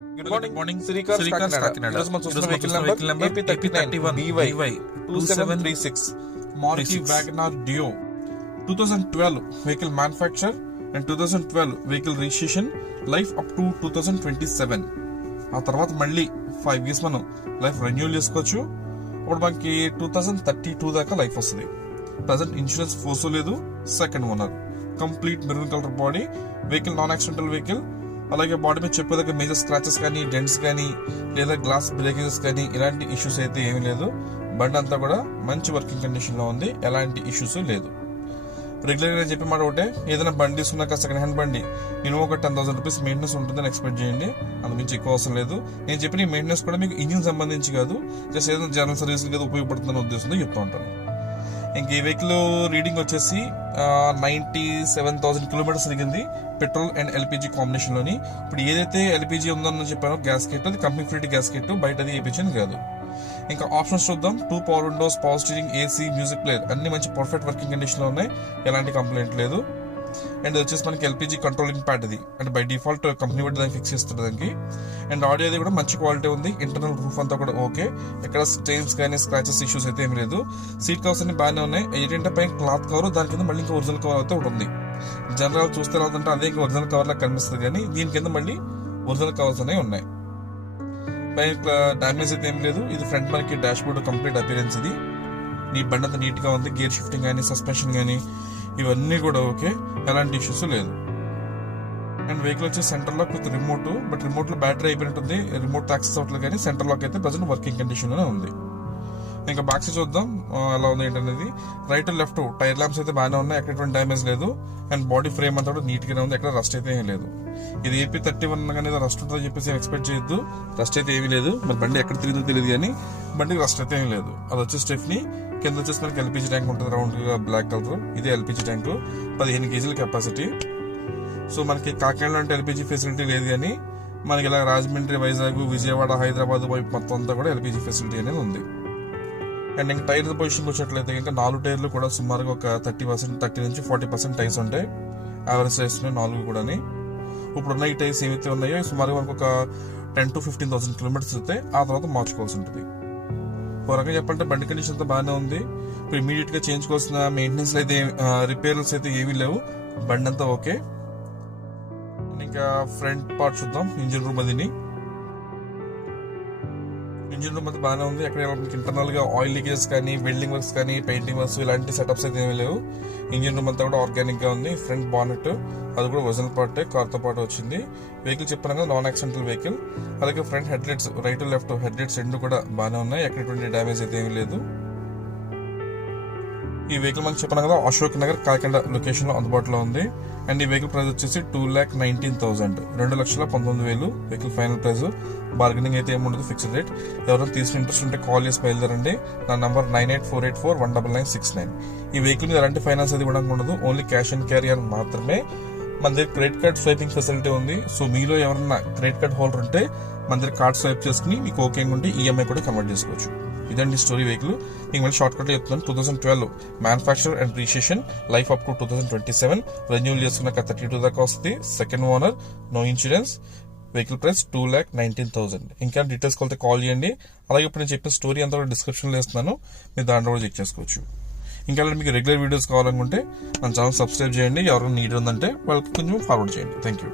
Good morning. Srikar Kakinada. This month's vehicle number AP31 BY 2736 Maruti Wagoner Dio. 2012 vehicle manufacture and 2012 vehicle registration, life up to 2027. ఆ తర్వాత మళ్ళీ 5 years మనం life renewal చేసుకోవచ్చు. అప్పుడు మనకి 2032 దాకా లైఫ్ వస్తుంది. ప్రజెంట్ ఇన్సూరెన్స్ ఫోర్స్ లేదు. Second owner, complete maroon colour body, vehicle non accidental vehicle. అలాగే బాడీ మీద చెప్పేదాకా మేజర్ స్క్రాచెస్ కానీ, డెంట్స్ కానీ, లేదా గ్లాస్ బ్రేకేజెస్ కానీ ఇలాంటి ఇష్యూస్ అయితే ఏమీ లేదు. బండి అంతా కూడా మంచి వర్కింగ్ కండిషన్ లో ఉంది, ఎలాంటి ఇష్యూస్ లేదు. రెగ్యులర్ గా చెప్పే మాట ఒకటే, ఏదైనా బండి తీసుకున్నాక సెకండ్ హ్యాండ్ బండి మినిమం ఒక 10,000 రూపీస్ మెయింటెనెన్స్ ఉంటుందని ఎక్స్పెక్ట్ చేయండి. అందుమించి ఎక్కువ అవసరం లేదు. నేను చెప్పిన ఈ మెయింటెనెన్స్ కూడా మీకు ఇంజిన్ సంబంధించి కాదు, జస్ట్ ఏదైనా జనరల్ సర్వీస్ కదా ఉపయోగపడుతుందన్న ఉద్దేశంతో చెప్తూ ఉంటాను. ఇంక ఈ వెహికల్ రీడింగ్ వచ్చేసి 97,000 కిలోమీటర్స్ తిరిగింది, పెట్రోల్ అండ్ ఎల్పిజి కాంబినేషన్ లోని. ఇప్పుడు ఏదైతే ఎల్పిజి ఉందని చెప్పానో గ్యాస్ కిట్, అది కంపెనీ ఫిట్ గ్యాస్ కిట్, బయట అది వేయించింది కాదు. ఇంకా ఆప్షన్స్ చూద్దాం. 2 power Windows, power steering, AC, music player అన్ని మంచి పర్ఫెక్ట్ వర్కింగ్ కండిషన్ లో ఉన్నాయి, ఎలాంటి కంప్లైంట్ లేదు. అండ్ వచ్చేసి మనకి ఎల్పిజి కంట్రోలింగ్ ప్యాడ్, ఇది అంటే బై డిఫాల్ట్ కంపెనీ బట్టి దాన్ని ఫిక్స్ చేస్తుంది దానికి. అండ్ ఆడియో అది కూడా మంచి క్వాలిటీ ఉంది. ఇంటర్నల్ రూఫ్ అంతా కూడా ఓకే, ఎక్కడ స్టెయిన్స్ కానీ స్క్రాచెస్ ఇష్యూస్ అయితే ఏమి లేదు. సీట్ కవర్స్ అన్ని బాగానే ఉన్నాయి. ఏంటంటే పైన క్లాత్ కవర్, దాని కింద మళ్ళీ ఇంకా ఒరిజినల్ కవర్ అయితే ఒకటి ఉంది. జనరల్ చూస్తే రాదంటే అదే ఇంకా ఒరిజినల్ కవర్ లా కనిపిస్తుంది, కానీ దీని కింద మళ్ళీ ఒరిజినల్ కవర్స్ అనేవి ఉన్నాయి. పైన డామేజ్ అయితే ఏం లేదు. ఇది ఫ్రంట్ మనకి డాష్ బోర్డ్ కంప్లీట్ అపిరెన్స్. ఇది నీ బండి అంతా నీట్ గా ఉంది. గేర్ షిఫ్టింగ్ కానీ, సస్పెన్షన్ కానీ ఇవన్నీ కూడా ఓకే, ఎలాంటి ఇష్యూస్ లేదు. అండ్ వెహికల్ వచ్చి center lock with remote, but remote లో బ్యాటరీ అయిపోయినట్టుంది, రిమోట్ యాక్సెస్ అవ్వట్లేదు, కానీ సెంటర్ లాక్ అయితే ప్రజెంట్ వర్కింగ్ కండిషన్ లోనే ఉంది. ఇంకా బ్యాక్ సైడ్ చూద్దాం ఎలా ఉంది ఏంటనేది. రైట్ లెఫ్ట్ టైర్ ల్యాంప్స్ అయితే బాగానే ఉన్నాయి, ఎక్కడ డ్యామేజ్ లేదు. అండ్ బాడీ ఫ్రేమ్ అంతా కూడా నీట్ గానే ఉంది, ఎక్కడ రస్ట్ అయితే ఏం లేదు. ఇది AP31 కానీ రస్ట్ ఉంటుందని చెప్పేసి ఎక్స్పెక్ట్ చేయొద్దు, రస్ట్ అయితే ఏమీ లేదు. మరి బండి ఎక్కడ తిరిగిందో తెలియదు, కానీ బండికి రస్ట్ అయితే ఏం లేదు. అది వచ్చి స్టెఫ్నీ, కింద వచ్చేసి మనకి ఎల్పిజి ట్యాంక్ ఉంటుంది రౌండ్ గా బ్లాక్ కలర్. ఇదే LPG tank, 15 kg capacity. So మనకి కాకినాడలో అంటే ఎల్పిజి ఫెసిలిటీ లేదు, కానీ మనకి ఇలా రాజమండ్రి, వైజాగ్, విజయవాడ, హైదరాబాద్ వైపు మొత్తం అంతా కూడా ఎల్పిజి ఫెసిలిటీ అనేది ఉంది. అండ్ ఇంకా టైర్ పొజిషన్ వచ్చినట్లయితే ఇంకా 4 టైర్లు కూడా సుమారుగా ఒక 30 నుంచి 40% టైర్స్ ఉంటాయి. యావరేజ్ సైజ్ 4 కూడా. ఇప్పుడున్న ఈ టైర్స్ ఏవైతే ఉన్నాయో సుమారుగా మనకు ఒక 10,000 to 15,000 కిలోమీటర్స్ అయితే ఆ తర్వాత మార్చుకోవాల్సి ఉంటుంది. ఒక రకంగా చెప్పాలంటే బండి కండిషన్ అంతా బాగానే ఉంది. ఇప్పుడు ఇమీడియట్ గా చేయించుకోవాల్సిన మెయింటెనెన్స్ అయితే, రిపేర్స్ అయితే ఏవీ లేవు, బండి అంతా ఓకే. ఇంకా ఫ్రంట్ పార్ట్ చూద్దాం. ఇంజిన్ రూమ్ అది, ఇంజిన్ రూమ్ అయితే బాగానే ఉంది. అక్కడ ఇంటర్నల్ గా ఆయిల్ లీకేజ్ కానీ, వెల్డింగ్ వర్క్స్ కానీ, పెయింటింగ్ వర్క్స్ ఇలాంటి సెటప్స్ అయితే ఏమీ లేవు. ఇంజిన్ రూమ్ అంతా కూడా ఆర్గానిక్ గా ఉంది. ఫ్రంట్ బానెట్ అది కూడా ఒరిజినల్ పార్టే, కార్ తో పాటు వచ్చింది. వెహికల్ చెప్పాను కదా నాన్ యాక్సిడెంటల్ వెహికల్. అలాగే front head lights, right left head lights రెండు కూడా బాగానే ఉన్నాయి, ఎక్కడ డ్యామేజ్ అయితే ఏమీ లేదు. ఈ వెహికల్ మనకి చెప్పాను కదా అశోక్ నగర్ కాకినాడ లొకేషన్ లో అందుబాటులో ఉంది. అండ్ ఈ వెహికల్ ప్రైస్ వచ్చేసి 2,19,000, 2,19,000 వెహికల్ ఫైనల్ ప్రైస్. బార్గెనింగ్ అయితే ఏముండదు, ఫిక్స్డ్ రేట్. ఎవరైనా తీసుకుని ఇంట్రెస్ట్ ఉంటే కాల్ చేసి బయలుదేరండి. నా నంబర్ 9848419969. ఈ వెహికల్ మీద ఎలాంటి ఫైనాన్స్ అది కూడా ఉండదు, ఓన్లీ క్యాష్ అండ్ క్యారీ అని మాత్రమే. మన దగ్గర క్రెడిట్ కార్డ్ స్వైపింగ్ ఫెసిలిటీ ఉంది. సో మీలో ఎవరన్నా క్రెడిట్ కార్డ్ హోల్డర్ ఉంటే మన దగ్గర కార్డ్ స్వైప్ చేసుకుని మీకు ఓకే ఉంటే ఈఎంఐ కూడా కన్వర్ట్ చేసుకోవచ్చు. ఇదండి స్టోరీ వెహికల్. మీకు మళ్ళీ షార్ట్ కట్ లో చెప్తున్నాను. 2012 manufacture and registration, life up to 2027. Renewal చేసుకున్నాక 32 దాకా వస్తుంది. Second owner, no insurance. Vehicle price 2,19,000. ఇంకా డీటెయిల్స్ కొలితే కాల్ చేయండి. అలాగే ఇప్పుడు నేను చెప్పిన స్టోరీ అంతా కూడా డిస్క్రిప్షన్ లో ఇస్తున్నాను, మీరు దాంట్లో కూడా చెక్ చేసుకోవచ్చు. ఇంకా మీకు రెగ్యులర్ వీడియోస్ కావాలనుకుంటే మన ఛానల్ సబ్స్క్రైబ్ చేయండి. ఎవరైనా నీడ్ ఉందంటే వాళ్ళకి కొంచెం ఫార్వర్డ్ చేయండి. Thank you.